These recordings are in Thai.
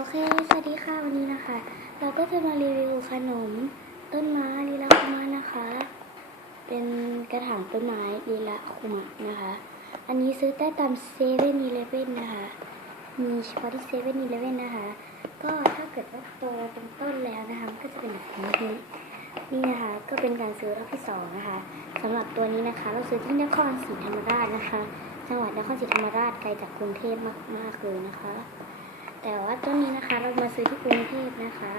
โอเค สวัสดีค่ะ วันนี้นะคะ เราก็จะมารีวิวขนม ต้นไม้ลีลาคุมะนะคะ เป็นกระถางต้นไม้ลีลาคุมะนะคะ อันนี้ซื้อได้ตามเซเว่นอีเลฟเว่นนะคะ มีเฉพาะที่เซเว่นอีเลฟเว่นนะคะ ก็ถ้าเกิดว่าโตเป็นต้นแล้วนะคะก็จะเป็นแบบนี้ นี่นะคะ ก็เป็นการซื้อรอบที่สองนะคะสำหรับตัวนี้นะคะ เราซื้อที่นครศรีธรรมราชนะคะ จังหวัดนครศรีธรรมราชไกลจากกรุงเทพมากๆเลยนะคะ แต่ว่าต้นนี้ ซื้อที่กรุงเทพนะคะ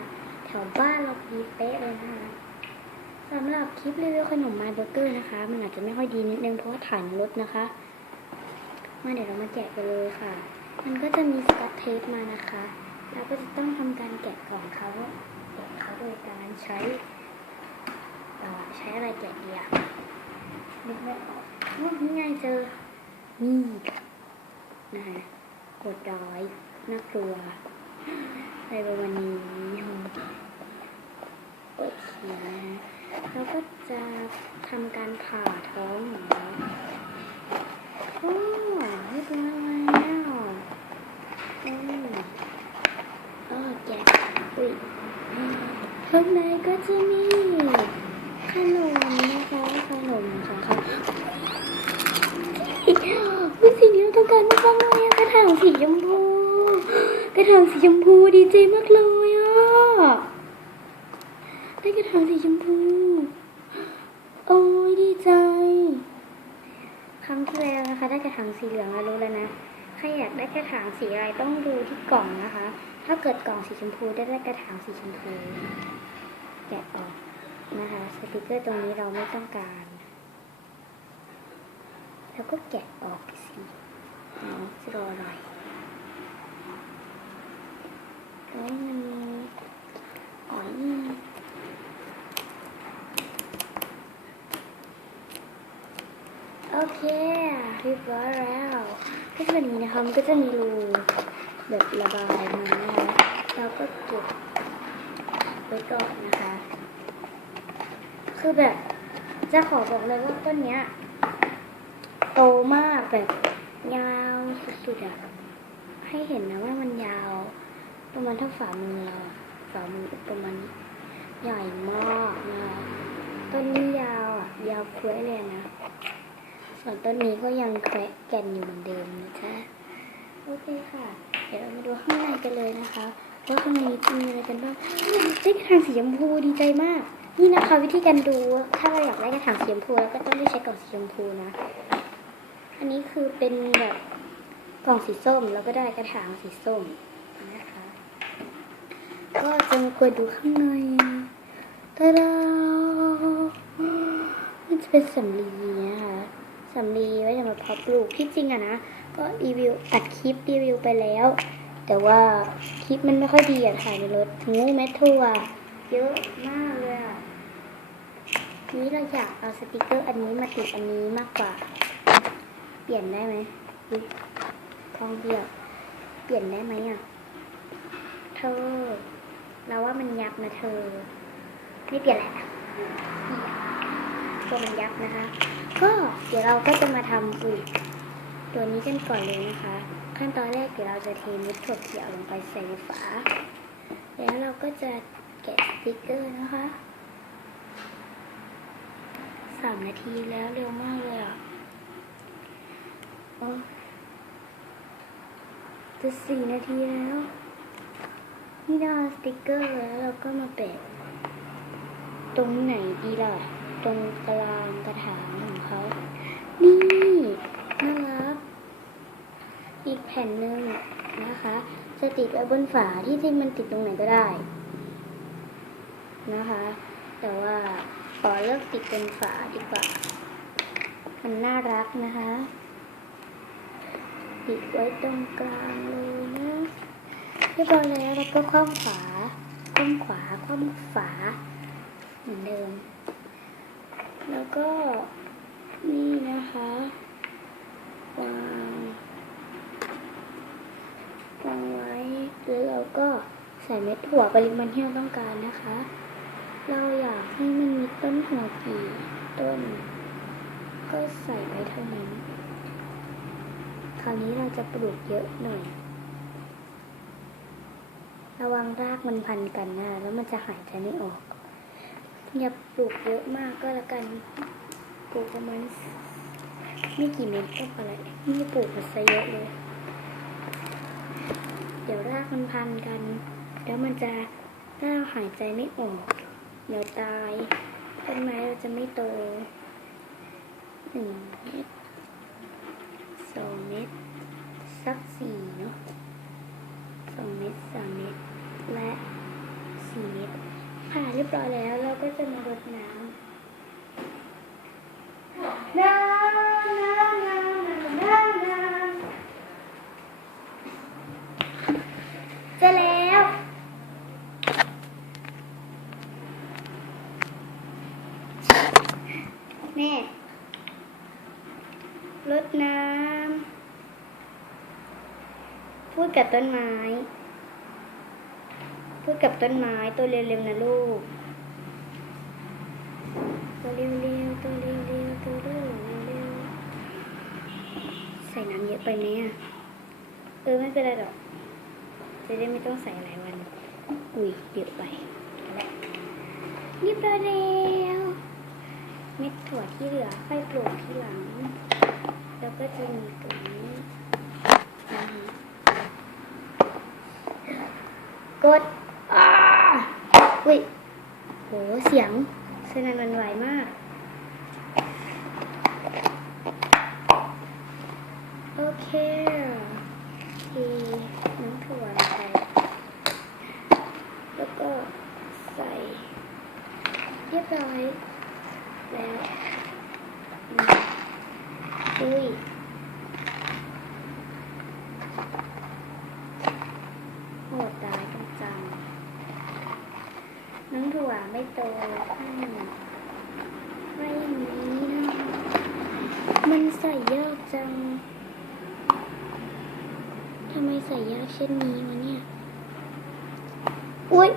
แถวบ้านเราดีเป๊ะเลยนะคะสำหรับคลิปรีวิวขนมไมเบอร์เกอร์นะคะ มันอาจจะไม่ค่อยดีนิดนึงเพราะว่าถ่ายในรถนะคะ มาเดี๋ยวเรามาแกะกันเลยค่ะ มันก็จะมีสกัตเทปมานะคะเราก็จะต้องทำการแกะกล่องเขาแกะเขาโดยการใช้เอ่อใช้อะไรแกะดีอะนึกไม่ออกอ๋อนี่ไงเจอนี่นะคะกดร้อยน่ากลัว อะไรประมาณนี้โอเคนะเราก็จะทำการผ่าท้องของเขาโอ้เรียบร้อยแล้วอืมโอ้แกะอุ้ยข้างในก็จะมีขนมนะคะขนมของเขาวิสิ่งที่เราต้องการมากๆเลยอะกระถางสีชมพู ระถางสีชมพูดีใจมากเลยอะ ได้กระถางสีชมพู โอ้ยดีใจ ครั้งที่แล้วนะคะ ได้กระถางสีเหลืองแล้วรู้แล้วนะ ใครอยากได้กระถางสีอะไรต้องดูที่กล่องนะคะ ถ้าเกิดกล่องสีชมพูได้ได้กระถางสีชมพู แกะออกนะคะ สติกเกอร์ตรงนี้เราไม่ต้องการ แล้วก็แกะออกสิเนาะจะรอหน่อย แล้มันอ๋อนี่โอเคเรียบร้อยแล้วก็จะเป็นอย่างนี้นะคะมันก็จะมีรูแบบระบายมานะคะแล้วก็เก็บไว้ก่อนนะคะ คือแบบจะขอบอกเลยว่าต้นเนี้ยโตมากแบบยาวสุดๆอะให้เห็นนะว่ามันยาว ประมาณเท่าฝ่ามือเราฝ่ามือประมาณนี้ใหญ่มากนะต้นนี้ยาวอะ ยาวเคว้เลยนะ ส่วนต้นนี้ก็ยังแคระแก่นอยู่เหมือนเดิมนะจ๊ะโอเคค่ะ เดี๋ยวเรามาดูข้างในกันเลยนะคะว่าข้างในจะมีอะไรกันบ้างได้กระถางสีชมพูดีใจมาก นี่นะคะ วิธีการดูถ้าเราอยากได้กระถางสีชมพูเราก็ต้องได้ใช้กล่องสีชมพูนะ อันนี้คือเป็นแบบกล่องสีส้มแล้วก็ได้กระถางสีส้ม ก็จะมากดดูข้างในตาดามันจะเป็นสำลีนะคะสำลีไว้สำหรับพาะปลูกที่จริงอะนะ ก็รีวิวอัดคลิปรีวิวไปแล้ว แต่ว่าคลิปมันไม่ค่อยดีอะถ่ายในรถงูแมททัวเยอะมากเลยอะนี้เราอยากเอาสติกเกอร์อันนี้มาติดอันนี้มากกว่า เปลี่ยนได้ไหมอุ๊ยทองเดียว เปลี่ยนได้ไหมอะ เธอ เราว่ามันยับนะเธอ ไม่เปลี่ยนแหละตัวมันยับนะคะ ก็เดี๋ยวเราก็จะมาทำอุ้ยตัวนี้กันก่อนเลยนะคะ ขั้นตอนแรกเดี๋ยวเราจะเทม็ดถั่วเขียวลงไปใส่ในฝา แล้วเราก็จะแกะสติกเกอร์นะคะสามนาทีแล้วเร็วมากเลยอะโอ้จะสี่นาทีแล้ว นี่ได้สติกเกอร์แล้วเราก็มาแปะตรงไหนดีล่ะ ตรงกลางกระถางของเขานี่น่ารักอีกแผ่นหนึ่งนะคะจะติดไว้บนฝาที่จริงมันติดตรงไหนก็ได้ นะคะ แต่ว่าขอเลือกติดบนฝาดีกว่า มันน่ารักนะคะ ติดไว้ตรงกลางเลยนะ เรียบร้อยแล้วเราก็คว่ำฝาคว่ำขวาคว่ำฝาเหมือนเดิม แล้วก็นี่นะคะวางวางไว้แล้วเราก็ใส่เม็ดถั่วปริมาณที่เราต้องการนะคะ เราอยากให้มันมีต้นหัวกี่ต้น ก็ใส่ไว้เท่านั้น คราวนี้เราจะปลูกเยอะหน่อย ระวังรากมันพันกันนะแล้วมันจะหายใจไม่ออกอย่าปลูกเยอะมากก็แล้วกันปลูกประมาณไม่กี่เม็ดก็พอละนี่ปลูกมันซะเยอะเลย เดี๋ยวรากมันพันกัน แล้วมันจะราหายใจไม่ออกเดี๋ยวตายต้นไม้เราจะไม่โตหนึ่งเม็ดสองเม็ดสักสี่เนาะ สองเม็ดสามเม็ด และสี่เม็ด ค่ะเรียบร้อยแล้วเราก็จะมารดน้ำน้ำน้ำน้ำน้ำน้ำเสร็จแล้ว แม่รดน้ำ พูดกับต้นไม้ พูดกับต้นไม้ตัวเร็วๆนะลูก ตัวเร็วๆตัวเร็วๆตัวเร็วๆใส่น้ำเยอะไปไหมอะ เออไม่เป็นไรหรอก จะได้ไม่ต้องใส่หลายวัน อุ้ยเยอะไปเอาละเรียบร้อยแล้วเม็ดถั่วที่เหลือค่อยปลูกที่หลัง แล้วก็จะมีตรงนี้นะคะ กดอ่าอุ้ยโหเสียงสนั่นหวันไหวมากโอเคทีน้ำถั่วใส่แล้วก็ใส่เรียบร้อยแล้วอืมอุ้ย โหดตายกันจัง น้องถั่ วไม่โตให้ไม่อย่างนี้นะมันใส่ยากจัง ทำไมใส่ยากเช่นนี้วะเนี่ย อุ้ย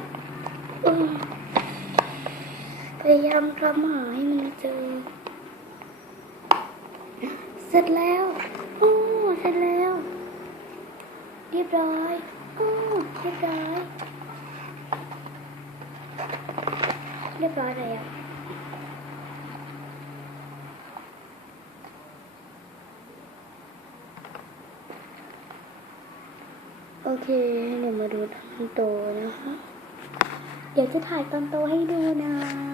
พยายามทำหาให้มันเจอ เสร็จแล้ว โอ้ เสร็จแล้ว เรียบร้อย โอ้ เรียบร้อย เรียบร้อยเลยอะโอเคเดี๋ยวมาดูตอนโตนะคะ เดี๋ยวจะถ่ายตอนโตให้ดูนะ